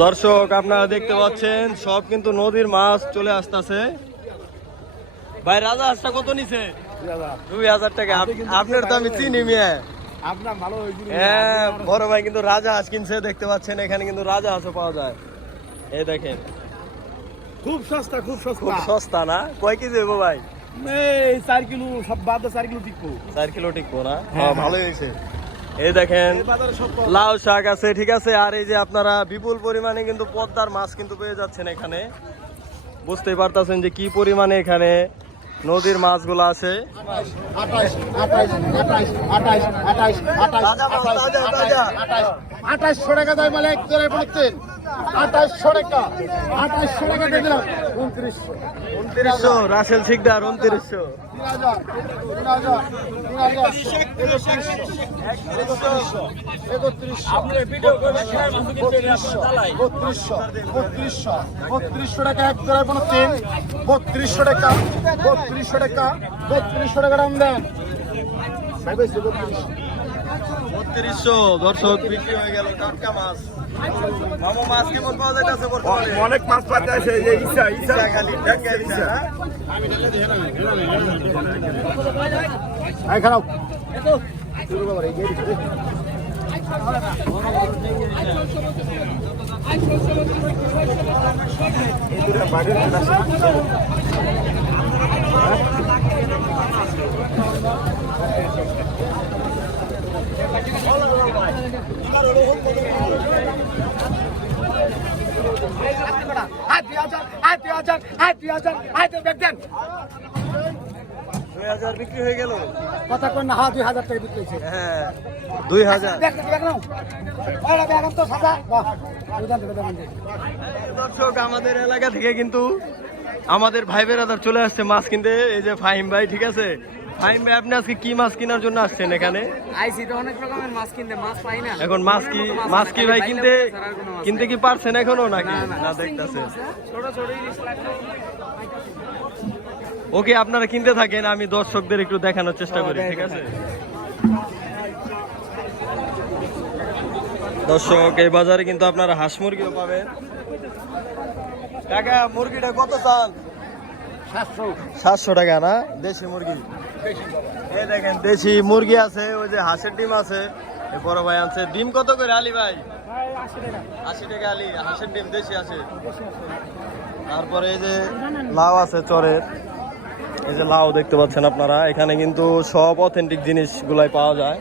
দর্শক আপনারা দেখতে পাচ্ছেন সব কিন্তু নদীর মাছ চলে আসতেছে। ভাই রাজা হাঁসটা কত নিছে? দুই হাজার টাকা। আপনার তো আমি চিনি মিয়া। ভালো হ্যাঁ বড় ভাই কিন্তু রাজা হাঁস কিনছে দেখতে পাচ্ছেন এখানে কিন্তু রাজা হাঁসও পাওয়া যায়। এই দেখেন। খুব সস্তা খুব খুব সস্তা সস্তা না? কয় কেজি দেবো ভাই? চার কিলো সব বাদ চার কিলো টিকবো। চার কিলো টিকবো না? হ্যাঁ, হ্যাঁ, ভালোই হয়েছে। এই দেখেন। লাউ শাক আছে ঠিক আছে আর এই যে আপনারা বিপুল পরিমাণে কিন্তু পদ্মার মাছ কিন্তু পেয়ে যাচ্ছেন এখানে বুঝতেই পারতেছেন যে কি পরিমাণে এখানে নদীর মাছগুলো আছে আটাইশ আটাইশ আটাইশ আটাইশ আটাইশ আটাইশ আটাইশ মাছ, আঠাশশো টাকা দেয় মানে তোরে বলছেন আঠাশশো টাকা আঠাশশো টাকা দিয়ে দিলাম উনত্রিশশো উনত্রিশশো রাসেল শিকদার উনত্রিশশো বত্রিশশো টাকা এক করে কোনো তিন বত্রিশশো টাকা বত্রিশশো টাকা বত্রিশশো টাকা দাম দেন বত্রিশশো দর্শক বিক্রি হয়ে গেল টাটকা মাছ। মামু মাছ কেমন পাওয়া যাইতেছে বর্তমানে? অনেক মাছ পাতে আছে এই যে ইসা ইসা খালি ইচ্ছা না? এই খারাপ শুরু বাবা এই গেড়ি হাত দুই হাজার হাত দুই হাজার হাত দুই হাজার হাত ব্যাগ দেন দুই হাজার বিক্রি হয়ে গেল কথা কন না হ্যাঁ দুই হাজার টাকা বিক্রি হয়েছে হ্যাঁ দুই হাজার দর্শক আমাদের এলাকা থেকে কিন্তু আমাদের ভাই বেরাদার চলে আসছে মাছ কিনতে এই যে ফাহিম ভাই ঠিক আছে ফাহিম ভাই আপনি আজকে কি মাছ কেনার জন্য আসছেন এখানে? আইসি তো অনেক রকমের মাছ কিনতে মাছ পাই না। এখন মাছ কি মাছ কি ভাই কিনতে কিনতে কি পারছেন এখনও নাকি? না দেখতেছে ছোট ছোট ইলিশ ওকে আপনারা কিনতে থাকেন আমি দর্শকদের একটু দেখানোর চেষ্টা করি ঠিক আছে? দর্শক এই বাজারে কিন্তু আপনারা হাঁস মুরগিও পাবেন। টাকা মুরগিটা কত চান সাতশো। সাতশো টাকা না? দেশি মুরগি। দেখেন, দেশি মুরগি আছে, ওই যে হাঁসের ডিম আছে। বড় ভাই আছে ডিম কত করে আলি ভাই? আশি টাকা আলি। হাঁসের ডিম দেশি আছে। তারপরে এই যে লাউ আছে চরের। এই যে লাউ দেখতে পাচ্ছেন আপনারা। এখানে কিন্তু সব অথেন্টিক জিনিসগুলাই পাওয়া যায়।